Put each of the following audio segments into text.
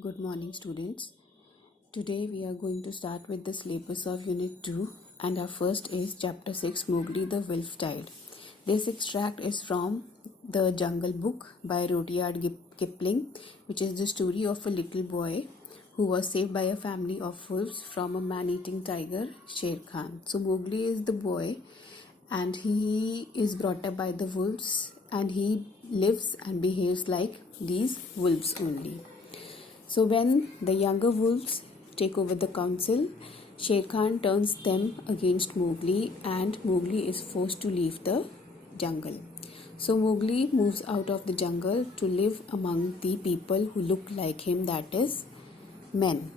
Good morning, students. Today we are going to start with the syllabus of Unit 2, and our first is Chapter 6, Mowgli the Wolf Child. This extract is from the Jungle Book by Rudyard Kipling, which is the story of a little boy who was saved by a family of wolves from a man-eating tiger, Sher Khan. So Mowgli is the boy, and he is brought up by the wolves, and he lives and behaves like these wolves only. So when the younger wolves take over the council, Sher Khan turns them against Mowgli, and Mowgli is forced to leave the jungle. So Mowgli moves out of the jungle to live among the people who look like him, that is, men.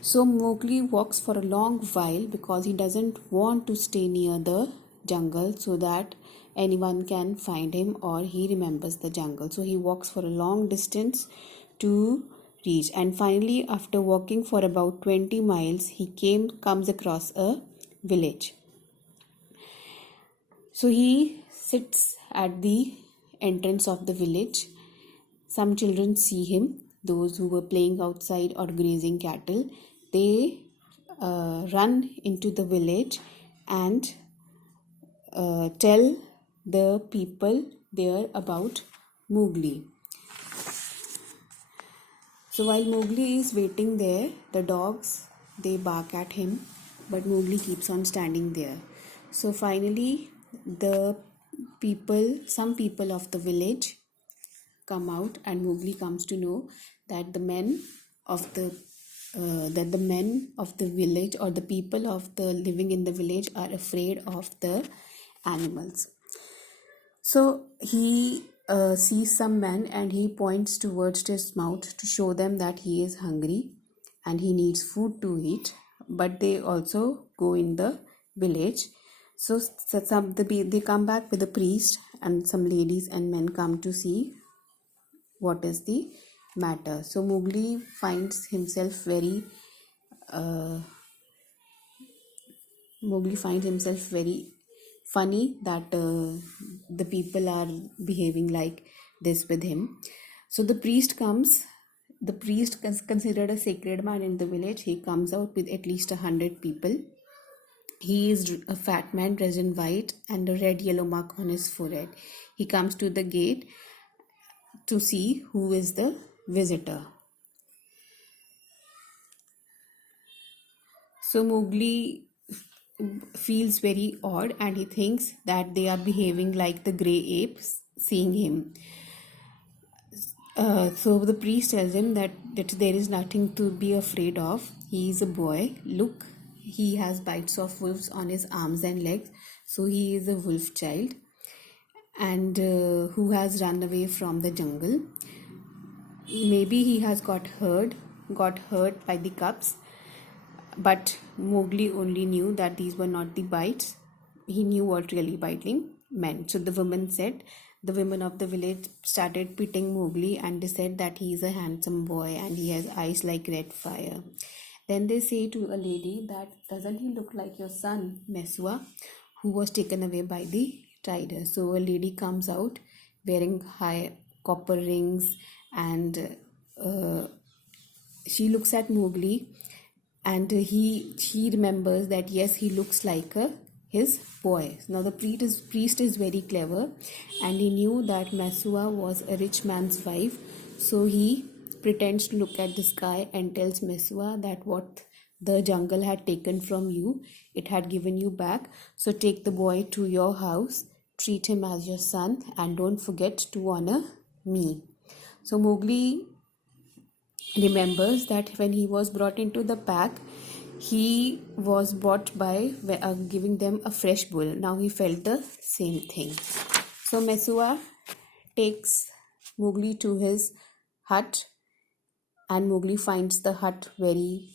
So Mowgli walks for a long while because he doesn't want to stay near the jungle so that anyone can find him or he remembers the jungle. So he walks for a long distance to reach, and finally after walking for about 20 miles he comes across a village. So he sits at the entrance of the village. Some children see him, those who were playing outside or grazing cattle. They run into the village and tell the people there about Mowgli. So while Mowgli is waiting there, the dogs, they bark at him, but Mowgli keeps on standing there. So finally, some people of the village come out, and Mowgli comes to know that the men of the village, or the people of the living in the village, are afraid of the animals. So he sees some men and he points towards his mouth to show them that he is hungry and he needs food to eat. But they also go in the village. So they come back with a priest, and some ladies and men come to see what is the matter. So Mowgli finds himself very funny that the people are behaving like this with him. So the priest comes. The priest is considered a sacred man in the village. He comes out with at least 100 people. He is a fat man dressed in white and a red yellow mark on his forehead. He comes to the gate to see who is the visitor. So Mowgli feels very odd and he thinks that they are behaving like the grey apes seeing him. So the priest tells him that there is nothing to be afraid of. He is a boy. Look, he has bites of wolves on his arms and legs. So he is a wolf child, and who has run away from the jungle. Maybe he has got hurt by the cubs, but Mowgli only knew that these were not the bites. He knew what really biting meant. So the women of the village started pitying Mowgli, and they said that he is a handsome boy and he has eyes like red fire. Then they say to a lady that, doesn't he look like your son, Mesua, who was taken away by the tiger? So a lady comes out wearing high copper rings, and she looks at Mowgli, and he remembers that yes, he looks like his boy. Now the priest is very clever, and he knew that Mesua was a rich man's wife. So he pretends to look at the sky and tells Mesua that what the jungle had taken from you, it had given you back. So take the boy to your house, treat him as your son, and don't forget to honor me. So Mowgli remembers that when he was brought into the pack, he was brought by giving them a fresh bull. Now he felt the same thing. So Mesua takes Mowgli to his hut, and Mowgli finds the hut very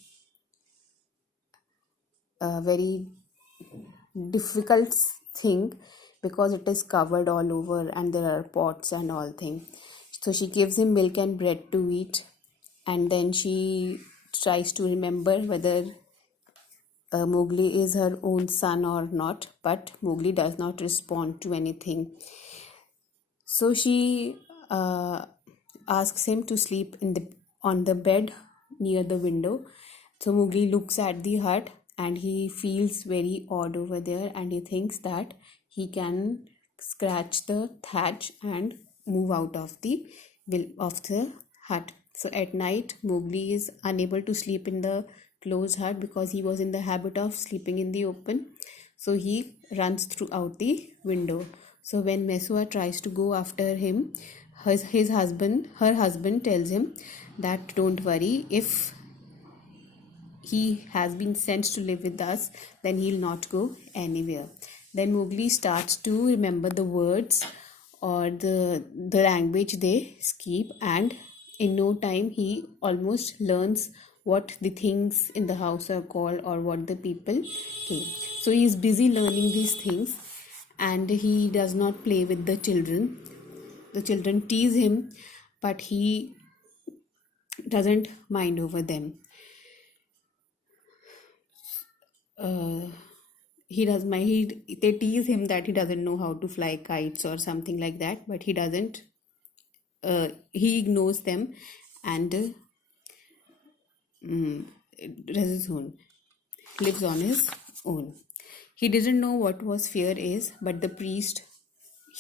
difficult thing, because it is covered all over and there are pots and all things. So she gives him milk and bread to eat, and then she tries to remember whether Mowgli is her own son or not, but Mowgli does not respond to anything. So she asks him to sleep on the bed near the window. So Mowgli looks at the hut and he feels very odd over there, and he thinks that he can scratch the thatch and move out of the hut. So at night, Mowgli is unable to sleep in the closed hut because he was in the habit of sleeping in the open. So he runs throughout the window. So when Mesua tries to go after him, her husband tells him that don't worry, if he has been sent to live with us, then he'll not go anywhere. Then Mowgli starts to remember the words or the language they speak, and in no time he almost learns what the things in the house are called or what the people came. So he is busy learning these things, and he does not play with the children. The children tease him, but he doesn't mind over them. They tease him that he doesn't know how to fly kites or something like that, but he doesn't. He ignores them and lives on his own. He didn't know what was fear is, but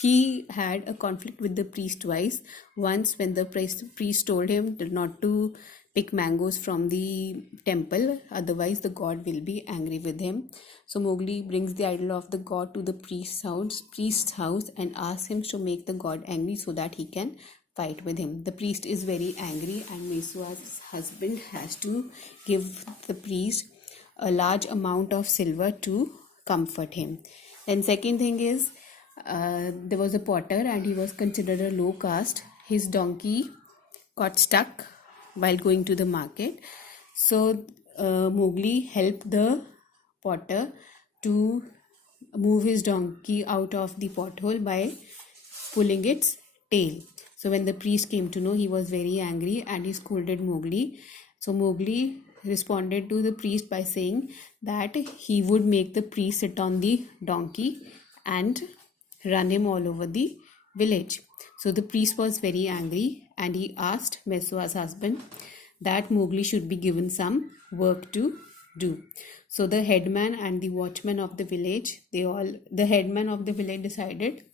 he had a conflict with the priest twice. Once when the priest told him not to pick mangoes from the temple, otherwise the god will be angry with him. So Mowgli brings the idol of the god to the priest's house and asks him to make the god angry so that he can fight with him. The priest is very angry, and Mesua's husband has to give the priest a large amount of silver to comfort him. Then second thing is, there was a potter and he was considered a low caste. His donkey got stuck while going to the market. So Mowgli helped the potter to move his donkey out of the pothole by pulling its tail. So when the priest came to know, he was very angry and he scolded Mowgli. So Mowgli responded to the priest by saying that he would make the priest sit on the donkey and run him all over the village. So the priest was very angry and he asked Mesua's husband that Mowgli should be given some work to do. So the headman and the watchman of the village, the headman of the village decided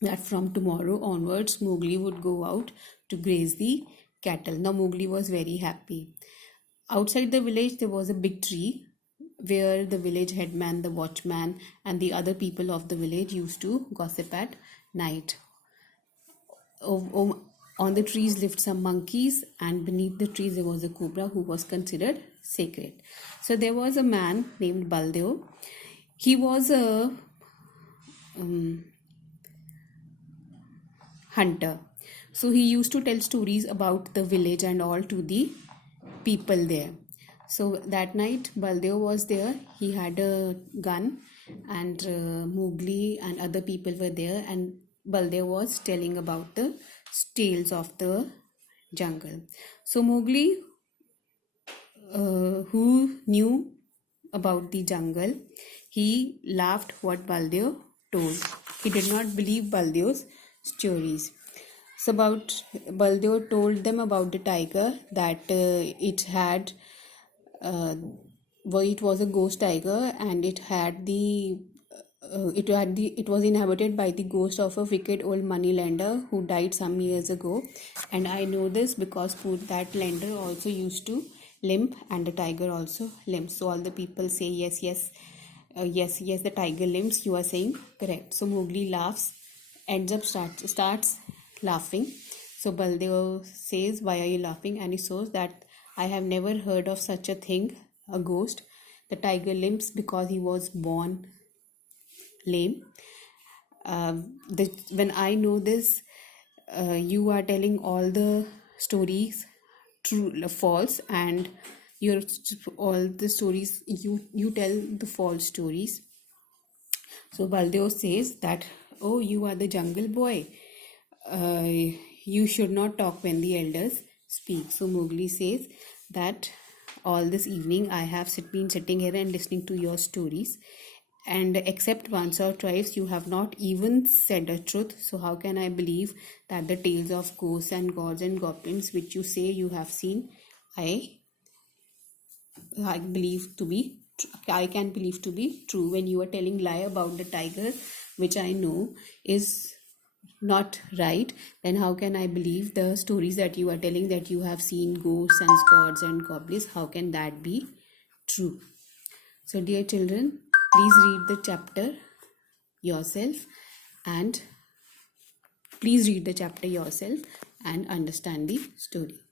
that from tomorrow onwards Mowgli would go out to graze the cattle. Now Mowgli was very happy. Outside the village there was a big tree where the village headman, the watchman, and the other people of the village used to gossip at night. On the trees lived some monkeys, and beneath the trees there was a cobra who was considered sacred. So there was a man named Baldev. He was a hunter. So he used to tell stories about the village and all to the people there. So that night Baldev was there. He had a gun, and Mowgli and other people were there, and Baldev was telling about the tales of the jungle. So Mowgli, who knew about the jungle, he laughed what Baldev told. He did not believe Baldev's stories. So Baldev told them about the tiger, that it was a ghost tiger, and it was inhabited by the ghost of a wicked old moneylender who died some years ago. And I know this because that lender also used to limp, and the tiger also limps. So all the people say yes, the tiger limps. You are saying correct. So Mowgli laughs, starts laughing. So Baldev says, why are you laughing? And he says that I have never heard of such a thing, a ghost. The tiger limps because he was born lame. When I know this, you are telling all the stories true, false, and all the stories you tell the false stories. So Baldev says that, oh, you are the jungle boy. You should not talk when the elders speak. So Mowgli says that all this evening I have been sitting here and listening to your stories, and except once or twice you have not even said the truth. So how can I believe that the tales of ghosts and gods and goblins which you say you have seen, I believe to be I can believe to be true. When you are telling lie about the tiger, which I know is not right, then how can I believe the stories that you are telling, that you have seen ghosts and gods and goblins? How can that be true? So dear children, please read the chapter yourself and understand the story.